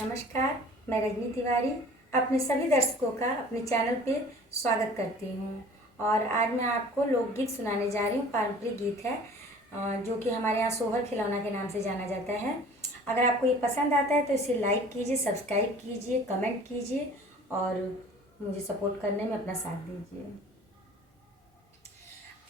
नमस्कार, मैं रजनी तिवारी अपने सभी दर्शकों का अपने चैनल पे स्वागत करती हूँ। और आज मैं आपको लोकगीत सुनाने जा रही हूँ। पारंपरिक गीत है जो कि हमारे यहाँ सोहर खिलौना के नाम से जाना जाता है। अगर आपको ये पसंद आता है तो इसे लाइक कीजिए, सब्सक्राइब कीजिए, कमेंट कीजिए और मुझे सपोर्ट करने में अपना साथ दीजिए।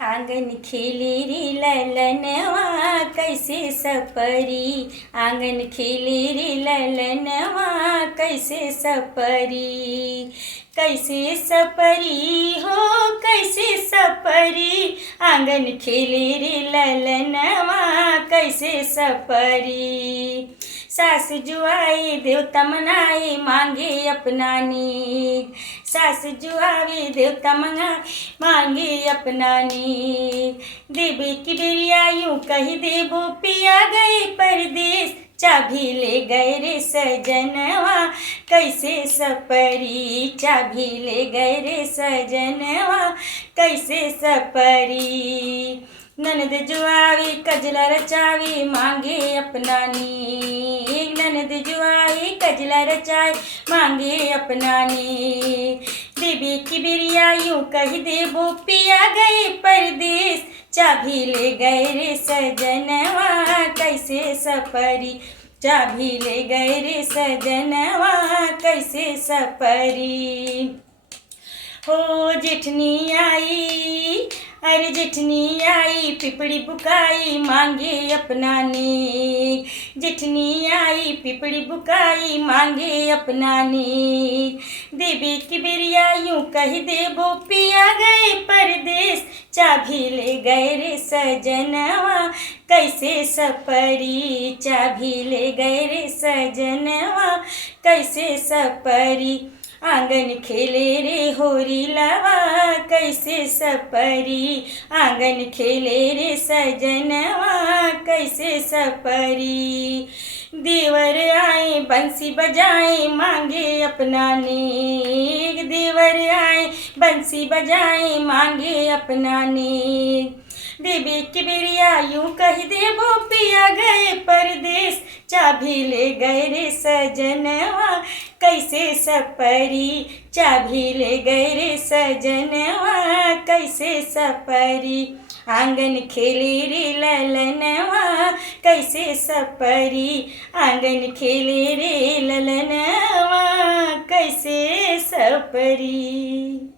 आंगन खिली री ललनवा कैसे सपरी, आंगन खिली री ललनवा कैसे सपरी, कैसे सपरी हो कैसे सपरी, आंगन खिली री ललनवा कैसे सपरी। सास जुआई देवता मनाई मांगे अपना नीक, सास जुआवी देवता मांगे अपना नीक। देवी की बिरिया यूं कही देवो पिया गए परदेश, चाबी ले गए रे सजनवा कैसे सपरी, चाबी ले गए रे सजनवा कैसे सपरी। ननद जुआवी कजला रचावी मांगे अपना नीक, ननद जुआवी कजला रचाई मांगे अपना नीक। देवी की बिरिया यूं कही देवो पिया गए परदेश, चाबी ले गए रे सजनवा कैसे सपरी, चाबी ले गए रे सजनवा कैसे सपरी। हो जेठनी आई अरे जेठनी आई पिपड़ी बुकाई मांगे अपना नीक, जेठनी आई पिपड़ी बुकाई मांगे अपना नीक। देवी की बिरिया यूं कही देवो पिया गए परदेश, चाबी ले गए रे सजनवा कैसे सपरी, चाबी ले गए रे सजनवा कैसे सपरी। आंगन खेले रे होरी लवा कैसे सपरी, आंगन खेले रे सजनवा कैसे सपरी। देवर आए बंसी बजाए मांगे अपना नीक, देवर आए बंसी बजाए मांगे अपना नीक। देवी की बिरिया यूं कही देवो पिया गए परदेश, चाबी ले गए रे सजनवा कैसे सपरी, चाबी ले गए रे सजनवा कैसे सपरी। आंगन खेले रे ललनवा कैसे सपरी, आंगन खेले रे ललनवा कैसे सपरी।